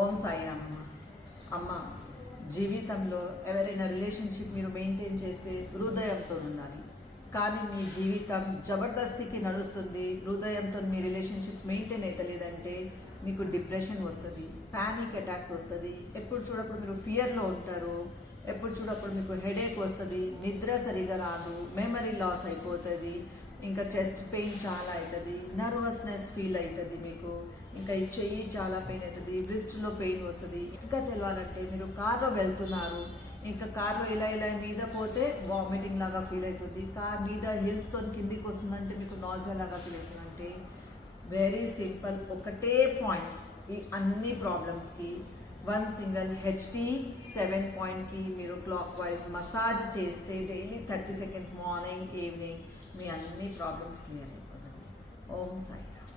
ఓం సాయిరామ్ అమ్మ. జీవితంలో ఎవరైనా రిలేషన్షిప్ మీరు మెయింటైన్ చేస్తే హృదయంతో ఉండాలి. కానీ మీ జీవితం జబర్దస్తికి నడుస్తుంది, హృదయంతో మీ రిలేషన్షిప్స్ మెయింటైన్ అవుతలేదంటే మీకు డిప్రెషన్ వస్తుంది, ప్యానిక్ అటాక్స్ వస్తుంది, ఎప్పుడు చూడప్పుడు మీరు ఫియర్లో ఉంటారు, ఎప్పుడు చూడప్పుడు మీకు హెడేక్ వస్తుంది, నిద్ర సరిగా రాదు, మెమరీ లాస్ అయిపోతుంది, ఇంకా చెస్ట్ పెయిన్ చాలా అవుతుంది, నర్వస్నెస్ ఫీల్ అవుతుంది మీకు, ఇంకా ఈ చెయ్యి చాలా పెయిన్ అవుతుంది, రిస్ట్లో పెయిన్ వస్తుంది. ఇంకా తెలవాలంటే మీరు కార్లో వెళ్తున్నారు, ఇంకా కార్లో ఇలా మీద పోతే వామిటింగ్ లాగా ఫీల్ అవుతుంది, కార్ మీద హిల్స్తో కిందికి వస్తుందంటే మీకు నాజియా లాగా ఫీల్ అవుతుంది. అంటే వెరీ సింపుల్, ఒకటే పాయింట్ ఈ అన్ని ప్రాబ్లమ్స్కి వన్ సింగిల్ హెచ్టీ 7 పాయింట్కి మీరు క్లాక్ వైజ్ మసాజ్ చేస్తే డైలీ 30 సెకండ్స్ మార్నింగ్ ఈవినింగ్ మీ అన్ని ప్రాబ్లమ్స్ క్లియర్ అయిపోతుంది. ఓం సాయిరామ్.